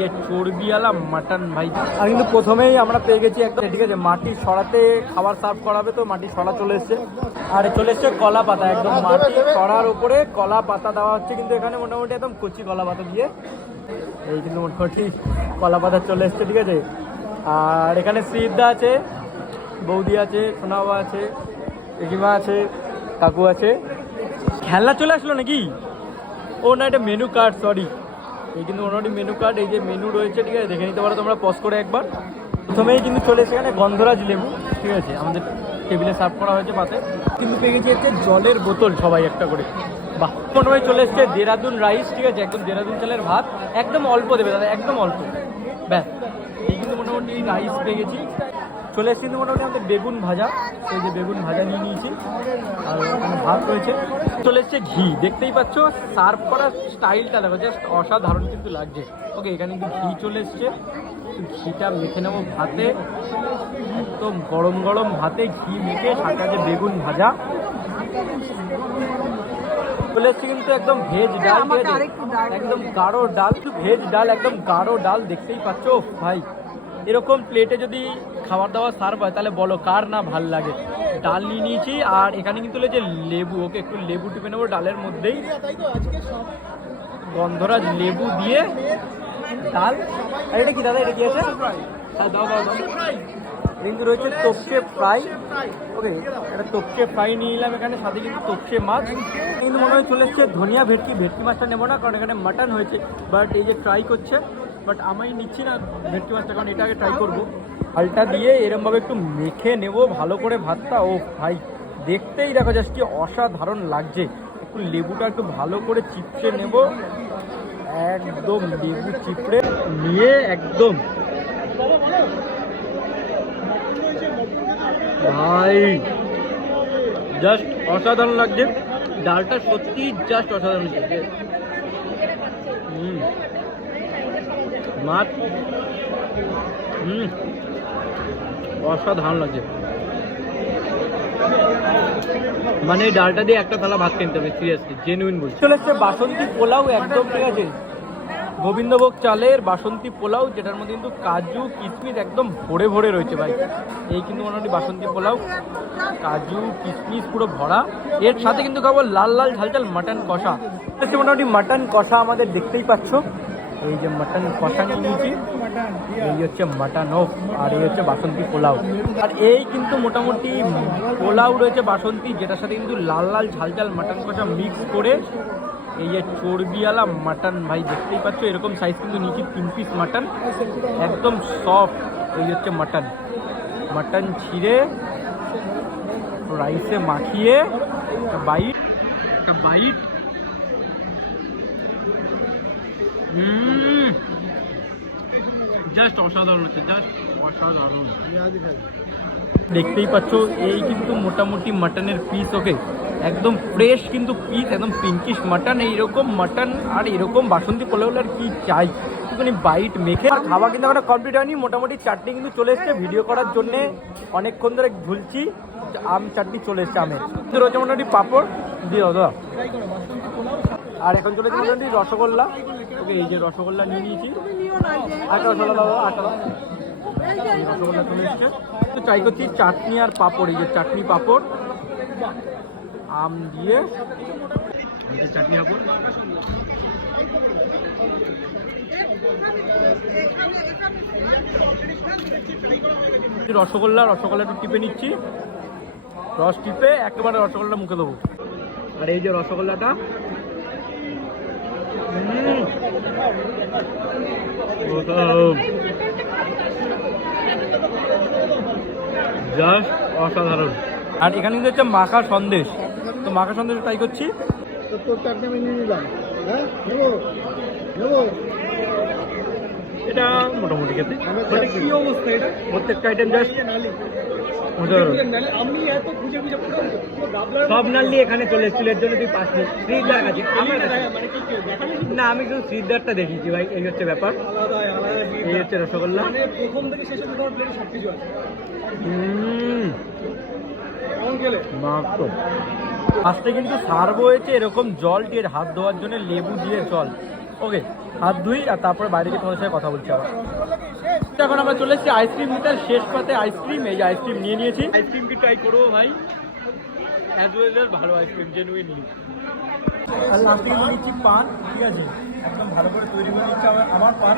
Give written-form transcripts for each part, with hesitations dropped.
ये চর্বিওয়ালা মাটন ভাই। আর কিন্তু প্রথমেই আমরা পেয়ে গেছি একটা, ঠিক আছে, মাটি সরাতে খাবার সার্ভ করাবে, তো মাটি সরা চলে এসছে। আর চলে এসছে কলা পাতা, একদম মাটি সরার উপরে কলা পাতা দেওয়া হচ্ছে, কিন্তু এখানে মোটামুটি একদম কচি কলা পাতা দিয়ে এই কিন্তু মোটামুটি কলা পাতা চলে এসছে, ঠিক আছে। আর এখানে শ্রীদা আছে, বৌদি আছে, সোনাবা আছে, একিমা আছে, কাকু আছে। খেলনা চলে আসলো নাকি? ও না, এটা মেনু কার্ড, সরি। এই কিন্তু মোটামুটি মেনু কার্ড, এই যে মেনু রয়েছে, ঠিক আছে, দেখে নিতে পারো তোমরা পজ করে একবার। প্রথমেই কিন্তু চলে এসে এখানে গন্ধরাজ লেবু, ঠিক আছে, আমাদের টেবিলে সার্ভ করা হয়েছে পাতে। কিন্তু পেয়ে গেছি হচ্ছে জলের বোতল সবাই একটা করে। বাহ, প্রথমে চলে এসছে দেরাদুন রাইস, ঠিক আছে, একদম দেরাদুন চালের ভাত, একদম অল্প দেবে দাদা, একদম অল্প, ব্যাস। এই কিন্তু মোটামুটি রাইস পেয়ে গেছি। চলে এসেছি কিন্তু মোটামুটি আমাদের বেগুন ভাজা, সেই যে বেগুন ভাজা নিয়ে নিয়েছি, আর ওখানে ভাত রয়েছে। চলে এসছে ঘি, দেখতেই পাচ্ছ সার্ভ করার স্টাইলটা দেখো, জাস্ট অসাধারণ কিন্তু লাগছে। ওকে, এখানে কিন্তু ঘি চলে এসছে, ঘিটা মেখে নেবো ভাতে, একদম গরম গরম ভাতে ঘি মেখে, সাথে আছে বেগুন ভাজা। চলে এসছে কিন্তু একদম ভেজ ডাল, একদম গাঢ় ডাল, ভেজ ডাল, একদম গাঢ় ডাল, দেখতেই পাচ্ছ ভাই। এরকম প্লেটে যদি খাবার দাবার সার্ভ হয় তাহলে বলো কার না ভাল লাগে। ডাল নিয়ে নিয়েছি, আর এখানে কিন্তু যে লেবু, ওকে একটু লেবু টিপে নেবো ডালের মধ্যেই, গন্ধরাজ লেবু দিয়ে ডাল। আর এটা কি দাদা, এটা কি আছে? হ্যাঁ, দাও দাও দাও। কিন্তু রয়েছে তোপসে ফ্রাই, ওকে, একটা তোপসে ফ্রাই নিয়ে নিলাম এখানে, সাথে কিন্তু তোপসে মাছ। কিন্তু মনে হয় চলে এসছে ধনিয়া ভেটকি, ভেটকি মাছটা নেবো না কারণ এখানে মাটন হয়েছে, বাট এই যে ট্রাই করছে, বাট আমি নিচ্ছি না ভেটকি মাছটা, কারণ এটা আগে ট্রাই করবো। হালটা দিয়ে এরমভাবে একটু মেখে নেব ভালো করে ভাতটা। ও ভাই, দেখতেই দেখো জাস্ট কি অসাধারণ লাগছে। একটু লেবুটা একটু ভালো করে চিপড়ে নেব, একদম লেবু চিপড়ে নিয়ে একদম ভাই জাস্ট অসাধারণ লাগছে। ডালটা সত্যি জাস্ট অসাধারণ লাগছে। মাছ অসাধারণ লাগছে, মানে এই ডালটা দিয়ে একটা থালা ভাত কিনতে হবে, সিরিয়াসলি জেনুইন বলছি। চলে এসছে বাসন্তী পোলাও, একদম, ঠিক আছে, গোবিন্দভোগ চালের বাসন্তী পোলাও, যেটার মধ্যে কিন্তু কাজু কিশমিশ একদম ভরে ভরে রয়েছে ভাই। এই কিন্তু মোটামুটি বাসন্তী পোলাও, কাজু কিশমিশ পুরো ভরা। এর সাথে কিন্তু খাবো লাল লাল ঝাল ঝাল মাটন কষা। মোটামুটি মাটন কষা আমাদের দেখতেই পাচ্ছ, এই যে মাটন কষা নিয়ে নিয়েছি, এই হচ্ছে মাটন হোক, আর এই হচ্ছে বাসন্তী পোলাও। আর এই কিন্তু মোটামুটি পোলাও রয়েছে বাসন্তী, যেটার সাথে কিন্তু লাল লাল ঝাল ঝাল মাটন কষা মিক্স করে, এই যে চর্বিওয়ালা মাটন ভাই, দেখতেই পাচ্ছ এরকম সাইজ কিন্তু নিচে 3 পিস মাটন, একদম সফট। এই হচ্ছে মাটন, মাটন ছিঁড়ে রাইসে মাখিয়ে একটা বাইট, একটা বাইট। জাস্ট অসাধারণ হচ্ছে, জাস্ট অসাধারণ। দেখতেই পাচ্ছ এই কিন্তু মোটামুটি মাটনের পিস, ওকে, একদম ফ্রেশ কিন্তু পিস, একদম পিঙ্কিশ মাটন। এইরকম মাটন আর এরকম বাসন্তী পোলাও আর কি চাই, একটুখানি বাইট মেখে। আর খাওয়া কিন্তু আমরা কমপ্লিট হয়নি, মোটামুটি চাটনি কিন্তু চলে এসছে। ভিডিও করার জন্যে অনেকক্ষণ ধরে ঝুলছি, আম চাটনি চলে এসছে, আমের রয়েছে মোটামুটি পাঁপড় দিয়ে দাদা। আর এখন চলে এসছে মোটামুটি রসগোল্লা, ওকে, এই যে রসগোল্লা নিয়ে নিয়েছি, আচ্ছা রসগোল্লা দাদা, আচ্ছা রসগোল্লা চলে এসছে। তো ট্রাই করছি চাটনি আর পাঁপড়, এই যে চাটনি পাঁপড় আম দিয়ে, চাটনি পাঁপড়। রসগোল্লা, রসগোল্লা একটু টিপে নিচ্ছি, রস টিপে একেবারে রসগোল্লা মুখে দেবো। আর এই যে রসগোল্লাটা, জাস্ট অসাধারণ। আর এখানে কিন্তু হচ্ছে মাখা সন্দেশ, তো মাখা সন্দেশ ট্রাই করছি। এটা মোটামুটি খেতে কি অবস্থা, এটা প্রত্যেকটা আইটেম জাস্ট সব নালি এখানে চলে এসেছিল, এর জন্য তুই 5 মিনিট শ্রীদার কাছে আমার না, আমি শুধু শ্রীদারটা দেখেছি ভাই, এই হচ্ছে ব্যাপার। এই হচ্ছে রসগোল্লা, ফার্স্টে কিন্তু সার্ভ হয়েছে এরকম জল দিয়ে হাত ধোয়ার জন্য, লেবু দিয়ে জল, ওকে, হাত ধুই আর তারপরে বাইরে গিয়ে তোমাদের সাথে কথা বলছি আবার। এখন আমরা চলে এসেছি আইসক্রিম নিতে, শেষ পাতে আইসক্রিম। এই যে আইসক্রিম নিয়ে নিয়েছি, আইসক্রিম কি ট্রাই করবো ভাই, অ্যাজ ওয়েল এর ভালো আইসক্রিম জেনুইনলি। আর লাস্টে নিচ্ছি পান, ঠিক আছে, একদম ভালো করে তৈরি করে নিচ্ছে আমার পান।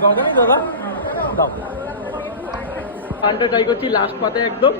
দাও দাদা, দাও পানটা ট্রাই করছি লাস্ট পাতে একদম।